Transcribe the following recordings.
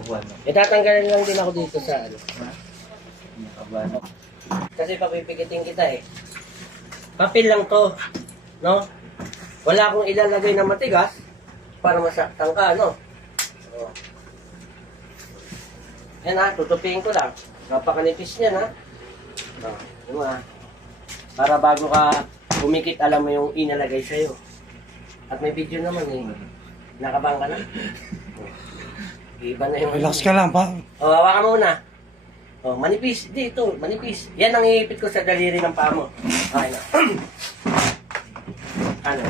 Nakabuan na. Eh, tatanggalin lang din ako dito sa ano. Nakabuan na. Kasi papipikitin kita eh. Papel lang to. No? Wala akong ilalagay na matigas para masaktan ka, no? Oh. Yan ha, tutupiin ko lang. Napakanipis niyan ha. Oh, yun ha. Para bago ka umikit, alam mo yung inalagay sa'yo. At may video naman eh. Nakabang ka na. Iba na yung... Relax ka lang, pa. O, hawakan mo muna. Oh, manipis. Dito, manipis. Yan ang iipit ko sa daliri ng paa mo. Okay na. ano?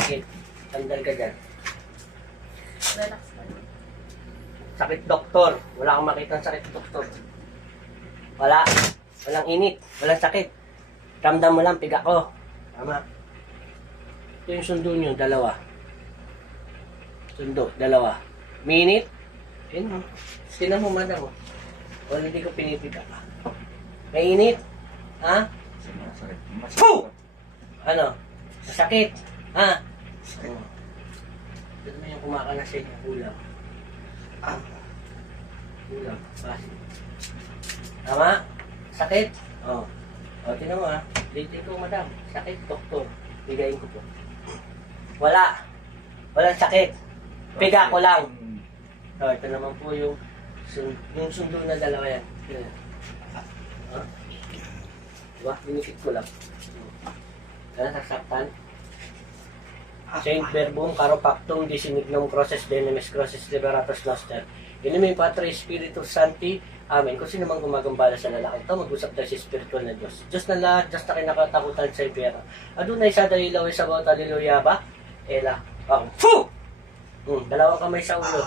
Sakit. Tandal ka dyan. Relax ka lang. Sakit doktor. Wala akong makita sakit doktor. Wala. Walang init. Walang sakit. Ramdam mo lang, piga ko. Tama. Ito yung sundo nyo, dalawa. Sundo, dalawa. Minute. Yun mo. Sino mo? Wala hindi ko pinipiga ka. Mainit. Ha? Sumasakit. Puh! Ano? Masakit. Ha? Oh. Doon mo yung kumakalas sa inyo, kulang. Ah. Kulang. Basi. Tama? Sakit? Oo. Oh. O, tinan mo ha. Litin ko, madam. Sakit, doktor. Bigayin ko po. Wala. Walang sakit. Piga ko lang. So, ito naman po yung sun yung sundo na dalawa yan. Yan. Ha? Diba? Dinikit ko lang. Yan, sasaktan. Saint Verbum, Caropactum, Disinignum, Crosses, Denemes, Crosses, Liberatus, Noster. Inumin Patre, Spiritus Santi, Amen. Kung sino man gumagambala sa lalaki ito, mag-usap tayo sa spiritual na Diyos. Diyos na lahat, Diyos na kinakatakutan sa impyerno. Adunay sa dalilaw sa bawat haleluya ba? Ela. Ako. Fu! Hmm, dalawang kamay sa ulo.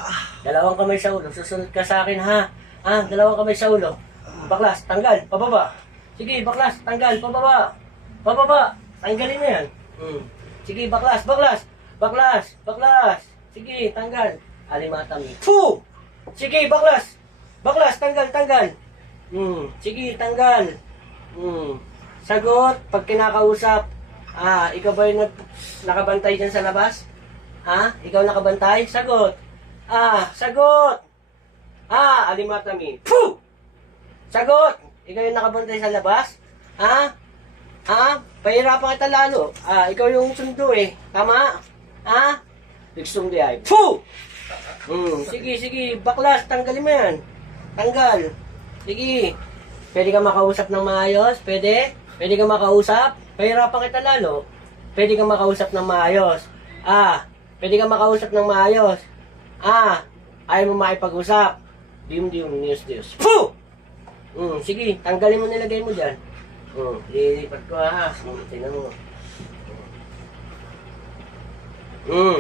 Dalawang kamay sa ulo. Susunod ka sa akin, ha? Ha? Dalawang kamay sa ulo. Baklas, tanggal, pababa. Sige, baklas, tanggal, pababa. Pababa. Tanggalin mo yan. Hmm. Sige, baklas, baklas. Baklas, baklas. Sige, tanggal. Alimata mi. Fu! Sige, baklas. Baklas, tanggal, tanggal. Hmm. Sige, tanggal. Hmm. Sagot, pag kinakausap, ah, ikaw ba yung nakabantay dyan sa labas? Ha? Ikaw nakabantay? Sagot. Ah, sagot. Ah, alimata mi. Puh! Sagot. Ikaw yung nakabantay sa labas? Ha? Ha? Pahirapan kita lalo. Ah, ikaw yung sundo eh. Tama? Ha? Ligsong di ay. Puh! Hmm, sige, sige. Baklas, tanggalin mo yan. Tanggal. Sige. Pwede ka makausap ng maayos? Pwede? Pwede ka makausap? Pahirapan kita lalo. Pwede ka makausap ng maayos. Ah, pwede ka makausap ng maayos. Ah, ayaw mo makipag-usap. Dim dim news news. Puh! Hmm, sige, tanggalin mo nilagay mo dyan. Hmm, lilipat ko ha. Hmm, tingnan mo. Hmm.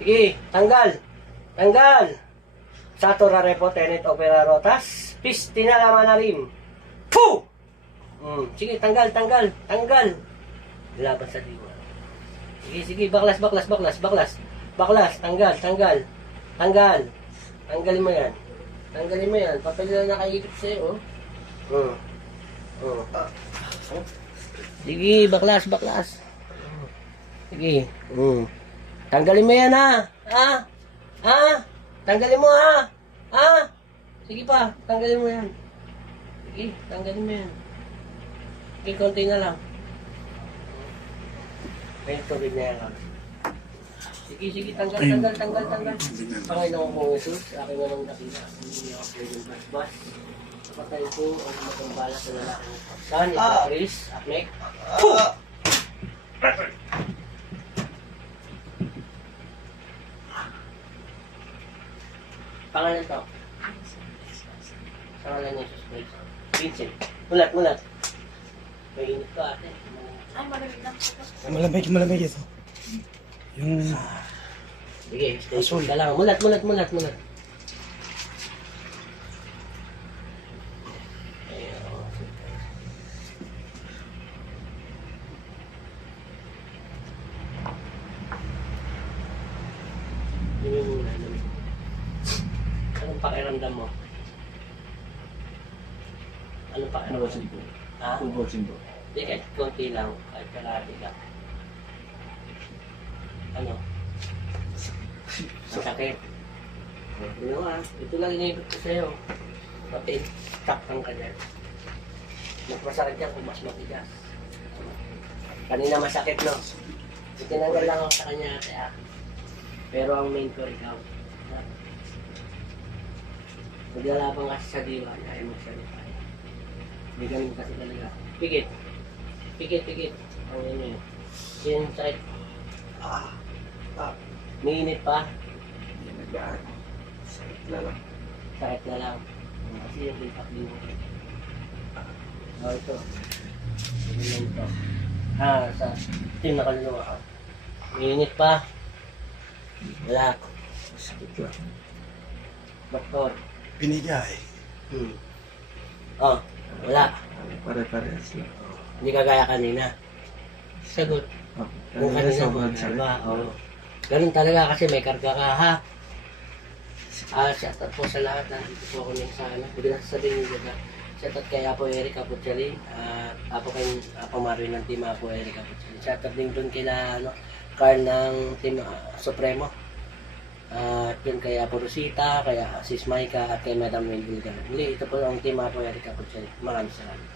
Sige, tanggal. Tanggal. Satura repo tenet opera rotas. Pistina laman na rin. Puh! Hmm. Sige, tanggal, tanggal, tanggal. Laban sa diwa. Sige, sige, baklas, baklas, baklas, baklas. Baklas, tanggal, tanggal. Tanggal. Tanggalin mo yan. Tanggalin mo yan. Papel na nakaikot sa'yo, oh. Hmm. Oh. Sige, baklas, baklas. Sige. Hmm. Tanggalin mo yan, ha? Ha? Ha? Tanggalin mo, ha? Ha? Sige pa, tanggalin mo yan. Sige, tanggalin mo yan. Sige, konti na lang. May tubig na yan, ha? Sige, sige, tanggal, tanggal, tanggal, tanggal. Panginoon ko, Jesus, aking walang nakita. Hindi ako pwedeng basbas. Kapatay ko ang magambala sa lalaki. Saan ito, Chris? Akmek? Pangalan to? Sa ngalan ni Jesus Christ. Vincent. Mulat, mulat. May init ka ate. Ay, malamig lang po. Malamig, malamig ito. Yung... Sige, stay ka lang. Mulat, mulat, mulat, mulat. Anong pakiramdam mo? Anong pakiramdam Ano mo? Ha? Full boxing bro. Hindi, kahit konti lang. Kahit kalahati lang. Ano? Ang sakit. Ano nga, ito lang iniibig ko sa'yo. Pati, takpan ka dyan. Mas masakit yan kung mas matigas. Kanina masakit, no? Itinanggal lang ako sa kanya, kaya. Pero ang main ko ikaw. Maglalabang kasi sa diwa niya ay magsalita. Hindi ganun kasi talaga. Pigit. Pigit, pigit. Ang yun. Yung sakit. Ah. Ah. May init pa. Hindi nagdaan. Sakit na lang. Sakit na lang. Kasi yung impact din mo. Oh, ito. Ito lang ito. Ah, sa team na kaluluwa ka. May init pa. Wala. Sakit lang. Doktor. Binigay. Hmm. Oh, wala. Pare-parehas lang. Hindi kagaya kanina. Sagot. Oh, Kung kanina mo, sakit. diba? Oo. Ganun talaga kasi may karga ka ha. Ah, shout out po sa lahat na dito po ako ng sana. Hindi na sasabihin niyo diba? Shout out kay Apo Eric Apuchali. At Apo kay Apo Marvin ng team Apo Eric Apuchali. Shout out din dun kila ano, Carl ng team ah, Supremo. At yun kay Apo Rosita, kay ah, Sis Maika, at kay Madam Wendy Muli, ito po ang team Apo Eric Apuchali. Maraming salamat.